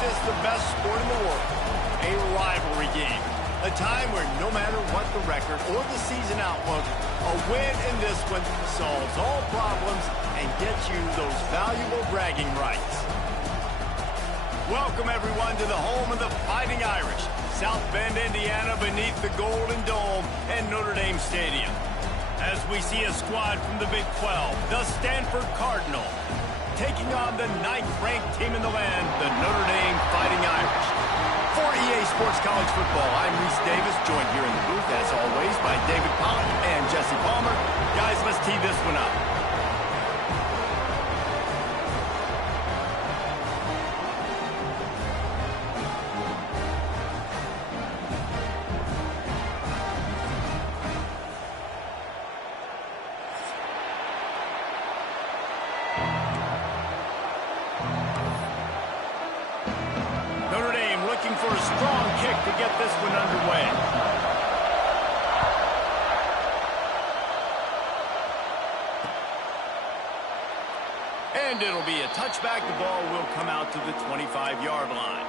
this the best sport in the world, a rivalry game. A time where no matter what the record or the season outlook, a win in this one solves all problems and gets you those valuable bragging rights. Welcome, everyone, to the home of the Fighting Irish, South Bend, Indiana, beneath the Golden Dome and Notre Dame Stadium. As we see a squad from the Big 12, the Stanford Cardinal, taking on the 9th-ranked team in the land, the Notre Dame Fighting Irish. For EA Sports College Football, I'm Reese Davis, joined here in the booth, as always, by David Pollock and Jesse Palmer. Guys, let's tee this one up. Looking for a strong kick to get this one underway. And it'll be a touchback. The ball will come out to the 25-yard line.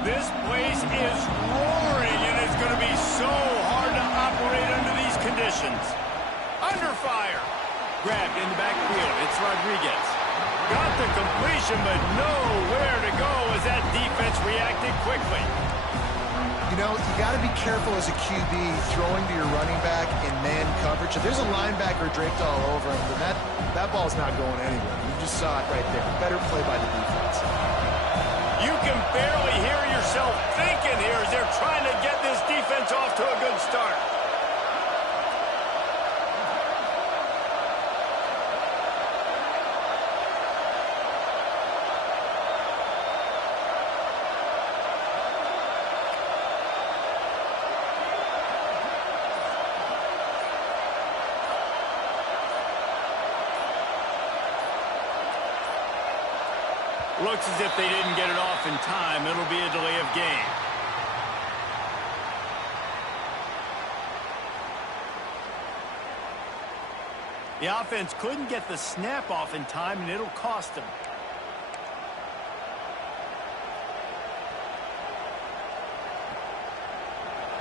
This place is roaring, and it's going to be so hard to operate under these conditions. Under fire. Grabbed in the backfield. It's Rodriguez. Got the completion, but nowhere to go as that defense reacted quickly. You know, you got to be careful as a QB throwing to your running back in man coverage. If there's a linebacker draped all over him, then that ball's not going anywhere. You just saw it right there. Better play by the defense. You can barely hear yourself thinking here as they're trying to get this defense off to a good start. Looks as if they didn't get it off in time. It'll be a delay of game. The offense couldn't get the snap off in time, and it'll cost them.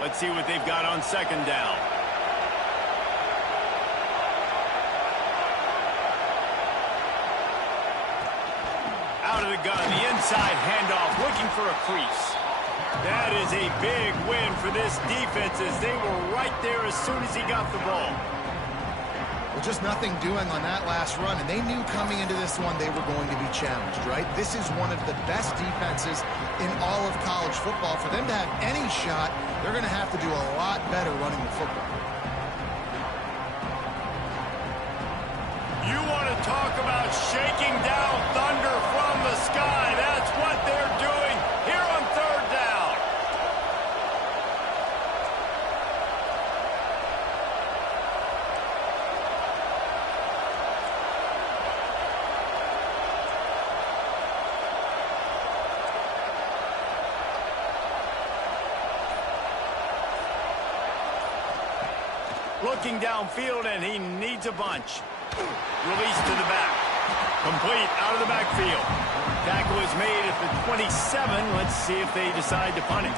Let's see what they've got on second down. Out of the gun, the inside handoff, looking for a crease. That is a big win for this defense as they were right there as soon as he got the ball. Well, just nothing doing on that last run, and they knew coming into this one they were going to be challenged, right? This is one of the best defenses in all of college football. For them to have any shot, they're going to have to do a lot better running the football. You want to talk about shaking down thunder from the sky. That's what they're doing here on third down. Looking downfield, and he needs a bunch. Release to the back. Complete out of the backfield. Tackle is made at the 27. Let's see if they decide to punt it.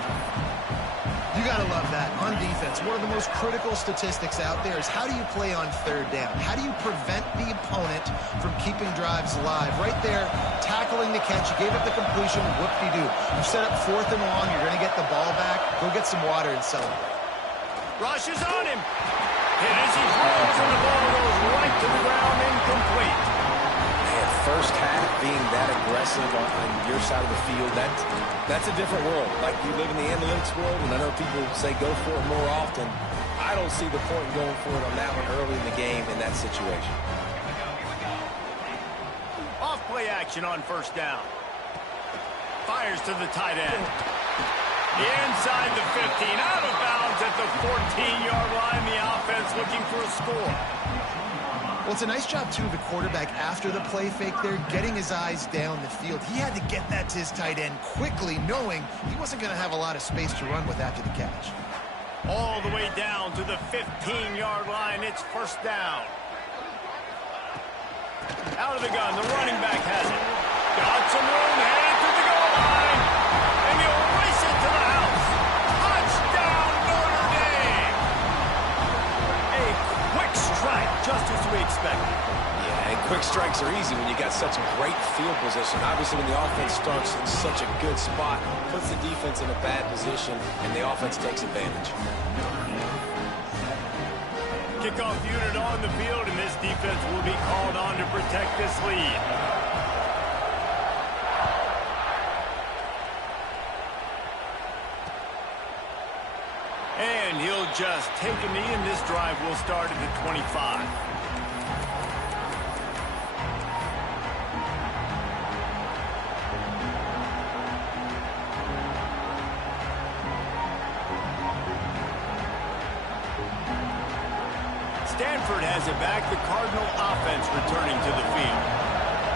You got to love that. On defense, one of the most critical statistics out there is how do you play on third down? How do you prevent the opponent from keeping drives alive? Right there, tackling the catch. You gave up the completion. Whoop-de-doo. You set up 4th and long. You're going to get the ball back. Go get some water and celebrate. Rush is on him. Hit as he throws, and the ball goes right to the ground, incomplete. Man, first half being that aggressive on your side of the field, that's a different world. Like, you live in the analytics world, and I know people say go for it more often. I don't see the point in going for it on that one early in the game in that situation. Off play action on first down. Fires to the tight end. Inside the 15, out of bounds at the 14-yard line. The offense looking for a score. Well, it's a nice job, too, of the quarterback after the play fake there, getting his eyes down the field. He had to get that to his tight end quickly, knowing he wasn't going to have a lot of space to run with after the catch. All the way down to the 15-yard line. It's first down. Out of the gun, the running back has it. Got some room, headed to the goal line. And he'll race it to the house. Touchdown, Notre Dame! A quick strike, just as we expected. Yeah, and quick strikes are easy when you got such a great field position. Obviously, when the offense starts in such a good spot, puts the defense in a bad position, and the offense takes advantage. Kickoff unit on the field, and this defense will be called on to protect this lead. And he'll just take a knee, and this drive will start at the 25. Stanford has it back, the Cardinal offense returning to the field.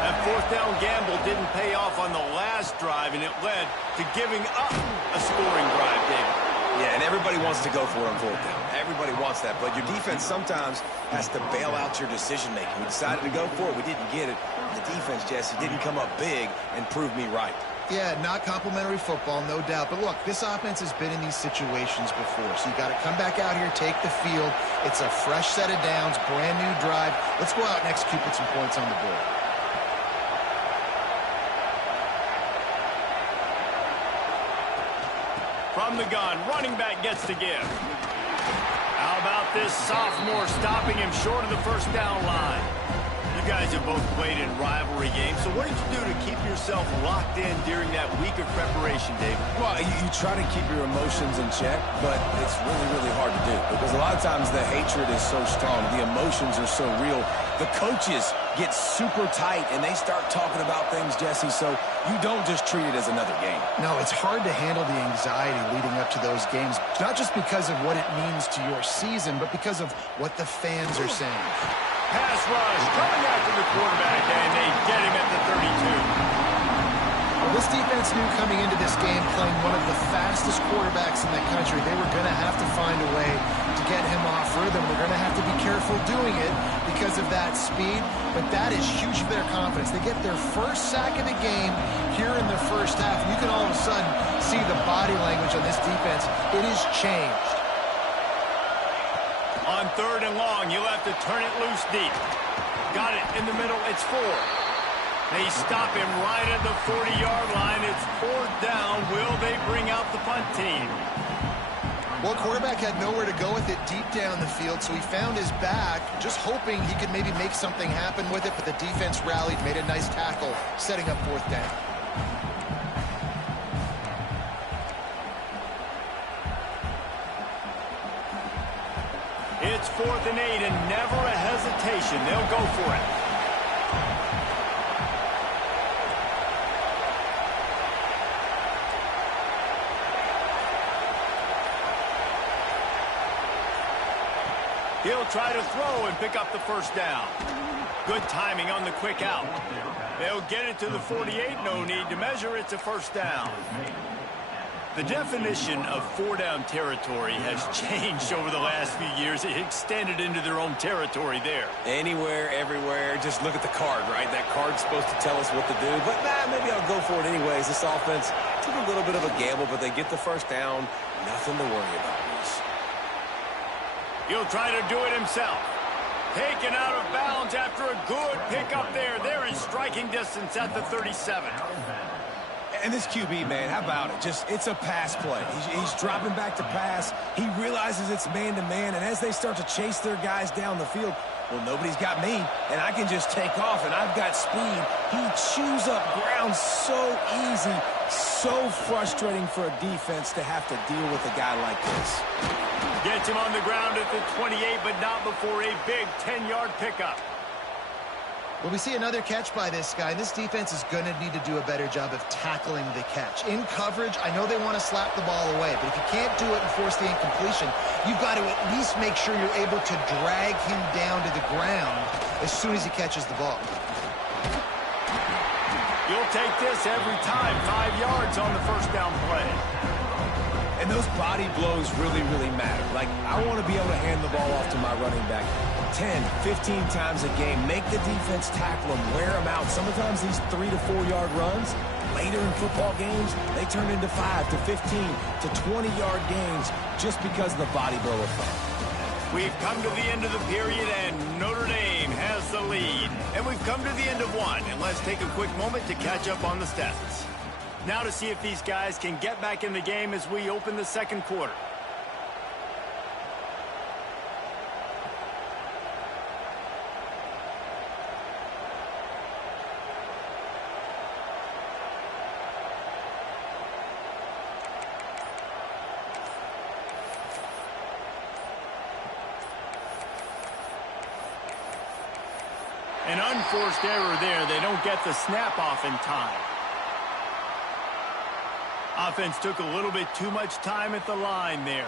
That fourth down gamble didn't pay off on the last drive, and it led to giving up a scoring drive, David. Yeah, and everybody wants to go for it on fourth down. Everybody wants that, but your defense sometimes has to bail out your decision-making. We decided to go for it. We didn't get it. The defense, Jesse, didn't come up big and prove me right. Yeah, not complimentary football, no doubt. But look, this offense has been in these situations before, so you got to come back out here, take the field. It's a fresh set of downs, brand new drive. Let's go out and execute, put some points on the board. From the gun, running back gets to give. How about this sophomore stopping him short of the first down line? You guys have both played in rivalry games, so what did you do to keep yourself locked in during that week of preparation, David? Well, you try to keep your emotions in check, but it's really, really hard to do because a lot of times the hatred is so strong, the emotions are so real. The coaches get super tight, and they start talking about things, Jesse, so you don't just treat it as another game. No, it's hard to handle the anxiety leading up to those games, not just because of what it means to your season, but because of what the fans are saying. Pass rush coming after the quarterback, and they get him at the 32. Well, this defense knew coming into this game, playing one of the fastest quarterbacks in the country, they were going to have to find a way to get him off rhythm. They're going to have to be careful doing it because of that speed, but that is huge for their confidence. They get their first sack of the game here in the first half, and you can all of a sudden see the body language on this defense. It has changed. On third and long, you'll have to turn it loose deep. Got it in the middle. It's 4. They stop him right at the 40-yard line. It's 4th down. Will they bring out the punt team? Well, quarterback had nowhere to go with it deep down the field, so he found his back, just hoping he could maybe make something happen with it, but the defense rallied, made a nice tackle, setting up 4th down. It's 4th and 8, and never a hesitation. They'll go for it. He'll try to throw and pick up the first down. Good timing on the quick out. They'll get it to the 48. No need to measure. It's a first down. The definition of 4-down territory has changed over the last few years. It extended into their own territory there. Anywhere, everywhere, just look at the card, right? That card's supposed to tell us what to do, but maybe I'll go for it anyways. This offense took a little bit of a gamble, but they get the first down. Nothing to worry about, Reese. He'll try to do it himself. Taken out of bounds after a good pickup there. They're in striking distance at the 37. And this QB, man, how about it? It's a pass play. He's dropping back to pass. He realizes it's man-to-man, and as they start to chase their guys down the field, well, nobody's got me, and I can just take off, and I've got speed. He chews up ground so easy, so frustrating for a defense to have to deal with a guy like this. Gets him on the ground at the 28, but not before a big 10-yard pickup. Well, we see another catch by this guy. This defense is going to need to do a better job of tackling the catch. In coverage, I know they want to slap the ball away, but if you can't do it and force the incompletion, you've got to at least make sure you're able to drag him down to the ground as soon as he catches the ball. You'll take this every time. 5 yards on the first down play. And those body blows really, really matter. Like, I want to be able to hand the ball off to my running back 10, 15 times a game. Make the defense tackle them, wear them out. Sometimes these 3 to 4 yard runs, later in football games, they turn into 5 to 15 to 20 yard gains just because of the body blow effect. We've come to the end of the period, and Notre Dame has the lead. And we've come to the end of one, and let's take a quick moment to catch up on the stats. Now to see if these guys can get back in the game as we open the second quarter. An unforced error there. They don't get the snap off in time. Offense took a little bit too much time at the line there.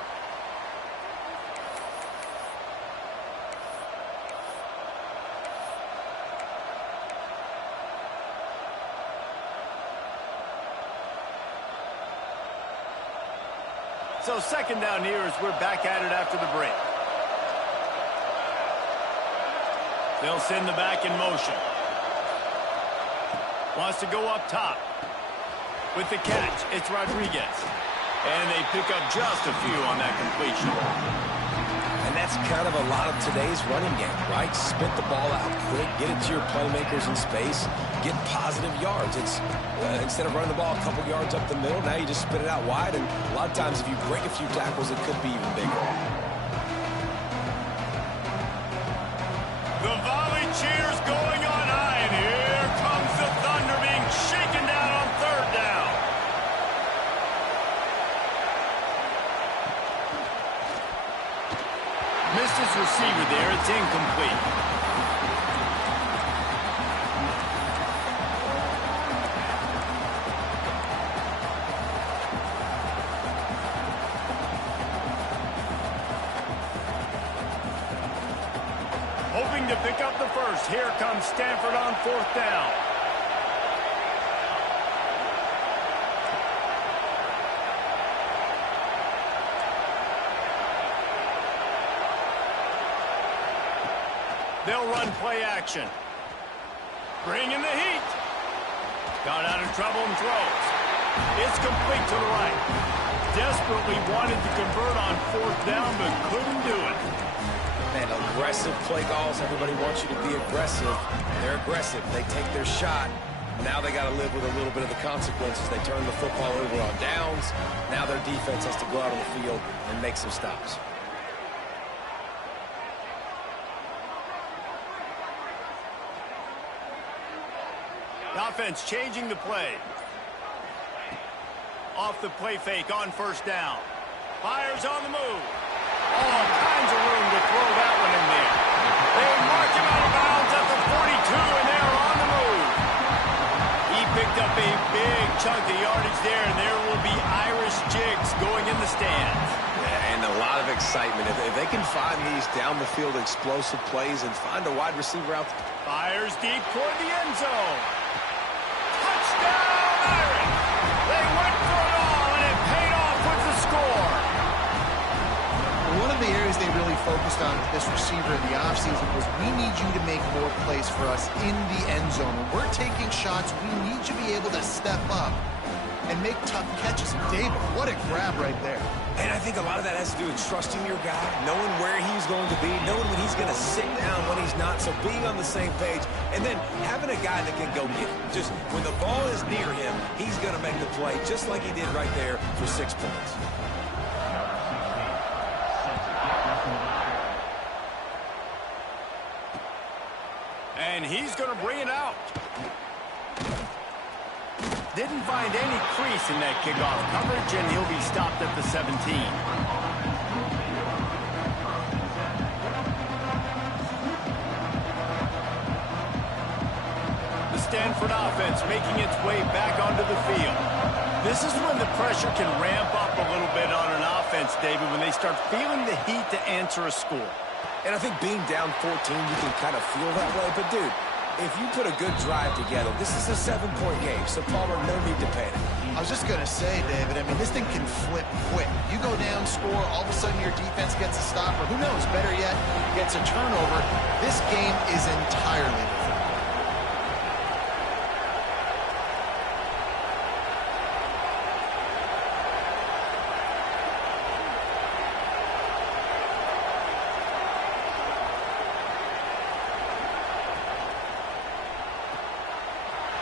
So second down here as we're back at it after the break. They'll send the back in motion. Wants to go up top. With the catch, it's Rodriguez. And they pick up just a few on that completion. And that's kind of a lot of today's running game, right? Spit the ball out quick, get it to your playmakers in space, get positive yards. It's instead of running the ball a couple yards up the middle, now you just spit it out wide. And a lot of times if you break a few tackles, it could be even bigger. The volley cheers going on high, and here comes the Thunder being shaken down on third down. Missed his receiver there. It's incomplete. Hoping to pick up the first. Here comes Stanford on fourth down. They'll run play action. Bring in the heat. Got out of trouble and throws. It's complete to the right. Desperately wanted to convert on fourth down, but couldn't do it. Man, aggressive play calls. Everybody wants you to be aggressive. They're aggressive. They take their shot. Now they got to live with a little bit of the consequences. They turn the football over on downs. Now their defense has to go out on the field and make some stops. Offense changing the play. Off the play fake on first down. Fires on the move. All kinds of room to throw that one in there. They mark him out of bounds at the 42, and they're on the move. He picked up a big chunk of yardage there, and there will be Irish jigs going in the stands. Yeah, and a lot of excitement. If they can find these down-the-field explosive plays and find a wide receiver out there. Fires deep toward the end zone. Touchdown, Irish! They went for it all, and it paid off with the score. One of the areas they really focused on with this receiver in the offseason was we need you to make more plays for us in the end zone. When we're taking shots, we need you to be able to step up and make tough catches. David, what a grab right there. And I think a lot of that has to do with trusting your guy, knowing where he's going to be, knowing when he's going to sit down, when he's not, so being on the same page, and then having a guy that can go get it. Just when the ball is near him, he's going to make the play, just like he did right there for 6 points. And he's going to bring it out. Didn't find any crease in that kickoff coverage, and he'll be stopped at the 17. making its way back onto the field. This is when the pressure can ramp up a little bit on an offense, David, when they start feeling the heat to answer a score. And I think being down 14, you can kind of feel that way. But, dude, if you put a good drive together, this is a 7-point game, so Palmer, no need to panic. I was just going to say, David, I mean, this thing can flip quick. You go down, score, all of a sudden your defense gets a stop, or who knows, better yet, gets a turnover. This game is entirely different.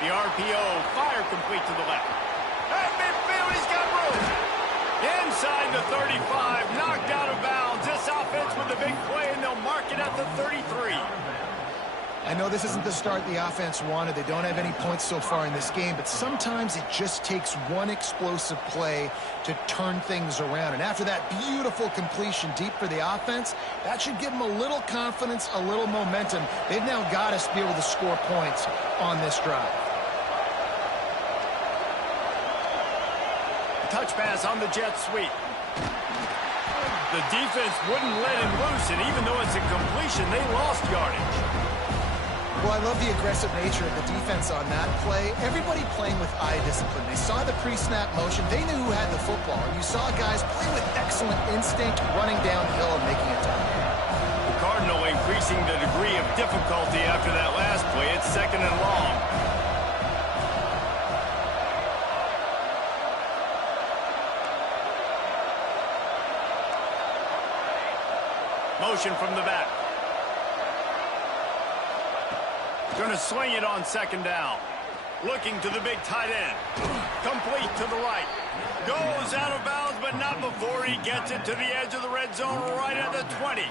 The RPO, fire complete to the left. At midfield, he's got room. Inside the 35, knocked out of bounds. This offense with a big play, and they'll mark it at the 33. I know this isn't the start the offense wanted. They don't have any points so far in this game, but sometimes it just takes one explosive play to turn things around. And after that beautiful completion deep for the offense, that should give them a little confidence, a little momentum. They've now got to be able to score points on this drive. Touch pass on the jet sweep. The defense wouldn't let him loose, and even though it's a completion, they lost yardage. Well, I love the aggressive nature of the defense on that play. Everybody playing with eye discipline. They saw the pre-snap motion. They knew who had the football. And you saw guys play with excellent instinct, running downhill and making a tackle. The Cardinal increasing the degree of difficulty after that last play. It's 2nd and long. Motion from the back. Going to swing it on 2nd down. Looking to the big tight end. Complete to the right. Goes out of bounds, but not before he gets it to the edge of the red zone right at the 20.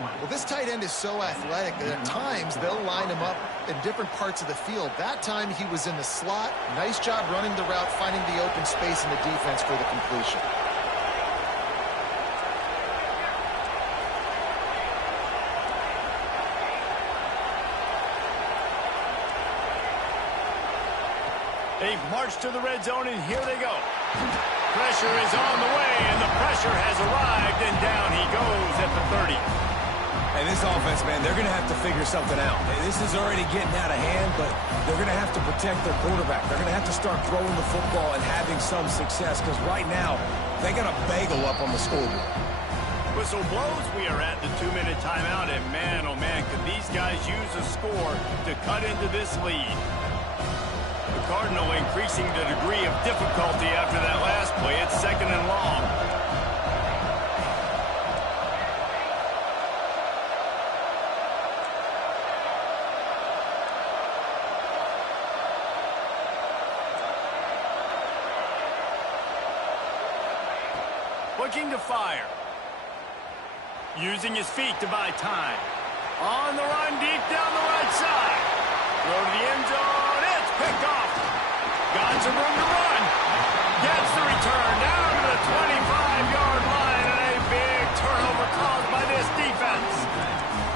Well, this tight end is so athletic that at times they'll line him up in different parts of the field. That time he was in the slot. Nice job running the route, finding the open space in the defense for the completion. They've marched to the red zone, and here they go. Pressure is on the way, and the pressure has arrived, and down he goes at the 30. And this offense, man, they're going to have to figure something out. This is already getting out of hand, but they're going to have to protect their quarterback. They're going to have to start throwing the football and having some success, because right now, they got a bagel up on the scoreboard. Whistle blows. We are at the 2-minute timeout, and man, oh man, could these guys use a score to cut into this lead. The Cardinal increasing the degree of difficulty after that last play. It's 2nd and long. Looking to fire. Using his feet to buy time. On the run, deep down the right side. Throw to the end zone. It's picked off. Got some room to run. Gets the return down to the 25-yard line, and a big turnover caused by this defense.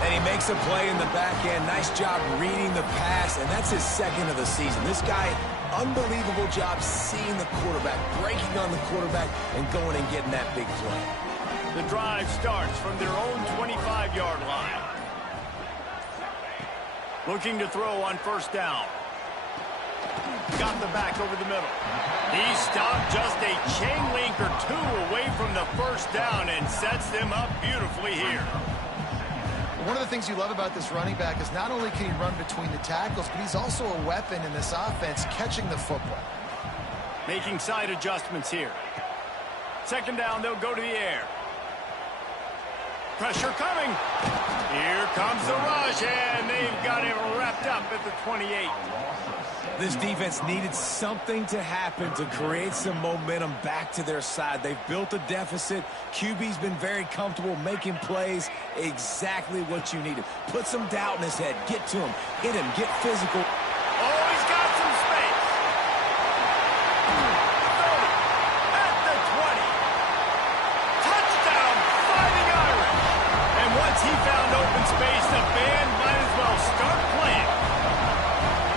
And he makes a play in the back end. Nice job reading the pass, and that's his 2nd of the season. This guy, unbelievable job seeing the quarterback, breaking on the quarterback, and going and getting that big play. The drive starts from their own 25-yard line. Looking to throw on 1st down. Got the back over the middle. He stopped just a chain link or 2 away from the 1st down and sets them up beautifully here. One of the things you love about this running back is not only can he run between the tackles, but he's also a weapon in this offense, catching the football. Making side adjustments here. 2nd down, they'll go to the air. Pressure coming. Here comes the rush, and they've got him wrapped up at the 28. This defense needed something to happen to create some momentum back to their side. They've built a deficit. QB's been very comfortable making plays. Exactly what you needed. Put some doubt in his head. Get to him. Hit him. Get physical. Oh, he's got some space. 30 at the 20. Touchdown, Fighting Irish. And once he found open space, the band might as well start playing.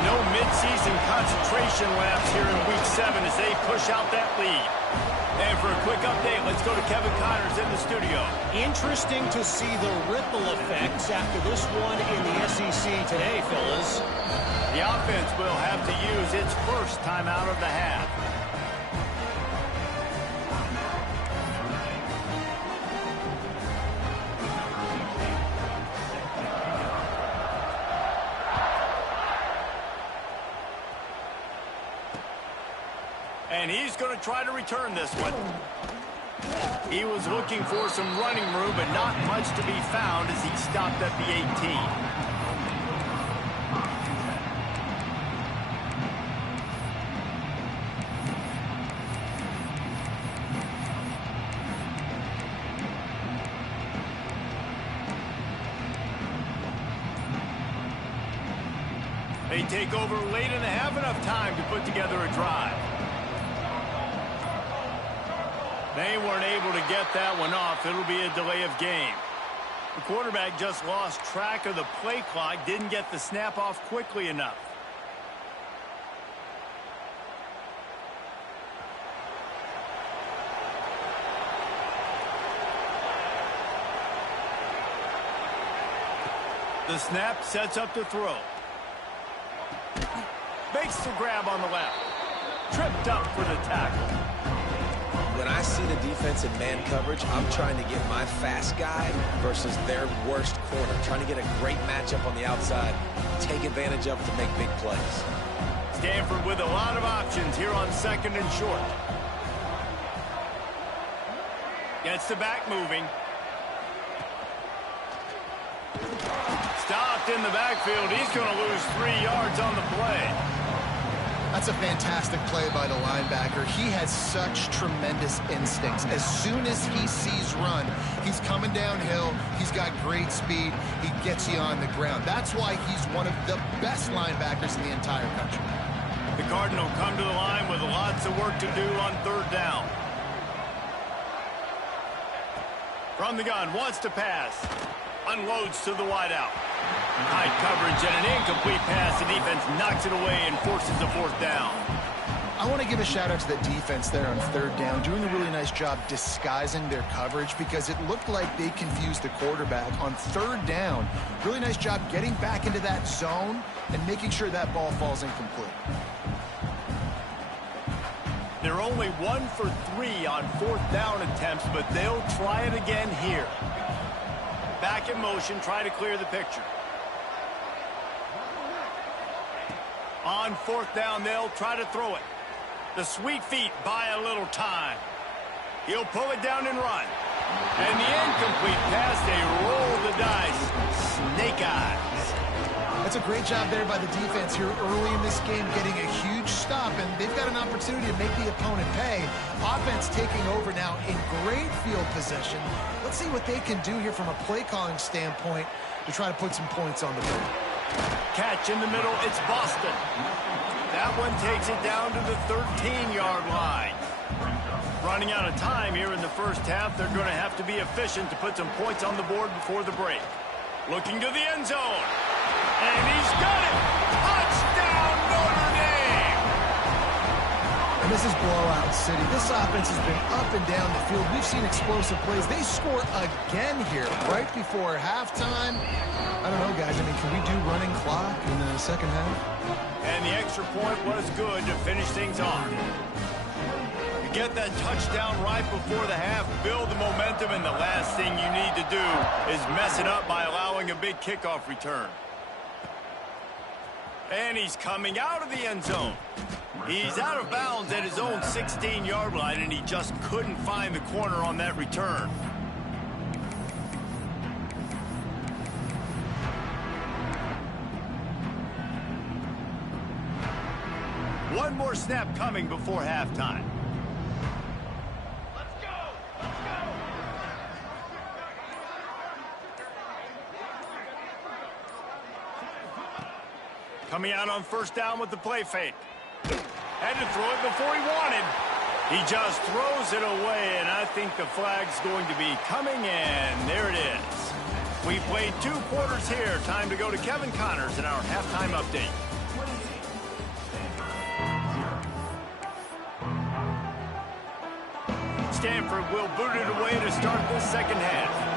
No No mid-season concentration laps here in Week 7 as they push out that lead. And for a quick update, let's go to Kevin Connors in the studio. Interesting to see the ripple effects after this one in the SEC today, fellas. The offense will have to use its first timeout of the half. And he's going to try to return this one. He was looking for some running room, but not much to be found as he stopped at the 18. They take over late in the half, enough time to put together a drive. They weren't able to get that one off. It'll be a delay of game. The quarterback just lost track of the play clock, didn't get the snap off quickly enough. The snap sets up the throw. Makes the grab on the left. Tripped up for the tackle. When I see the defense in man coverage, I'm trying to get my fast guy versus their worst corner. Trying to get a great matchup on the outside, take advantage of it to make big plays. Stanford with a lot of options here on 2nd and short. Gets the back moving. Stopped in the backfield. He's going to lose 3 yards on the play. That's a fantastic play by the linebacker. He has such tremendous instincts. As soon as he sees run, he's coming downhill. He's got great speed. He gets you on the ground. That's why he's one of the best linebackers in the entire country. The Cardinal come to the line with lots of work to do on 3rd down. From the gun, wants to pass. Unloads to the wideout. High coverage and an incomplete pass. The defense knocks it away and forces a 4th down. I want to give a shout out to the defense there on 3rd down, doing a really nice job disguising their coverage because it looked like they confused the quarterback on 3rd down. Really nice job getting back into that zone and making sure that ball falls incomplete. They're only 1 for 3 on 4th down attempts, but they'll try it again here. Back in motion, try to clear the picture. On 4th down, they'll try to throw it. The sweet feet buy a little time. He'll pull it down and run. And the incomplete pass, they roll the dice. Snake eyes. That's a great job there by the defense here early in this game, getting a huge stop, and they've got an opportunity to make the opponent pay. Offense taking over now in great field possession. Let's see what they can do here from a play calling standpoint to try to put some points on the board. Catch in the middle, it's Boston. That one takes it down to the 13-yard line. Running out of time here in the first half, they're going to have to be efficient to put some points on the board before the break. Looking to the end zone. And he's got it! Touchdown, Notre Dame! And this is blowout city. This offense has been up and down the field. We've seen explosive plays. They score again here right before halftime. I don't know, guys. I mean, can we do running clock in the second half? And the extra point was good to finish things off. You get that touchdown right before the half, build the momentum, and the last thing you need to do is mess it up by allowing a big kickoff return. And he's coming out of the end zone. He's out of bounds at his own 16-yard line, and he just couldn't find the corner on that return. One more snap coming before halftime. Let's go! Let's go! Coming out on 1st down with the play fake. Had to throw it before he wanted. He just throws it away, and I think the flag's going to be coming, and there it is. We played 2 quarters here. Time to go to Kevin Connors in our halftime update. Stanford will boot it away to start the second half.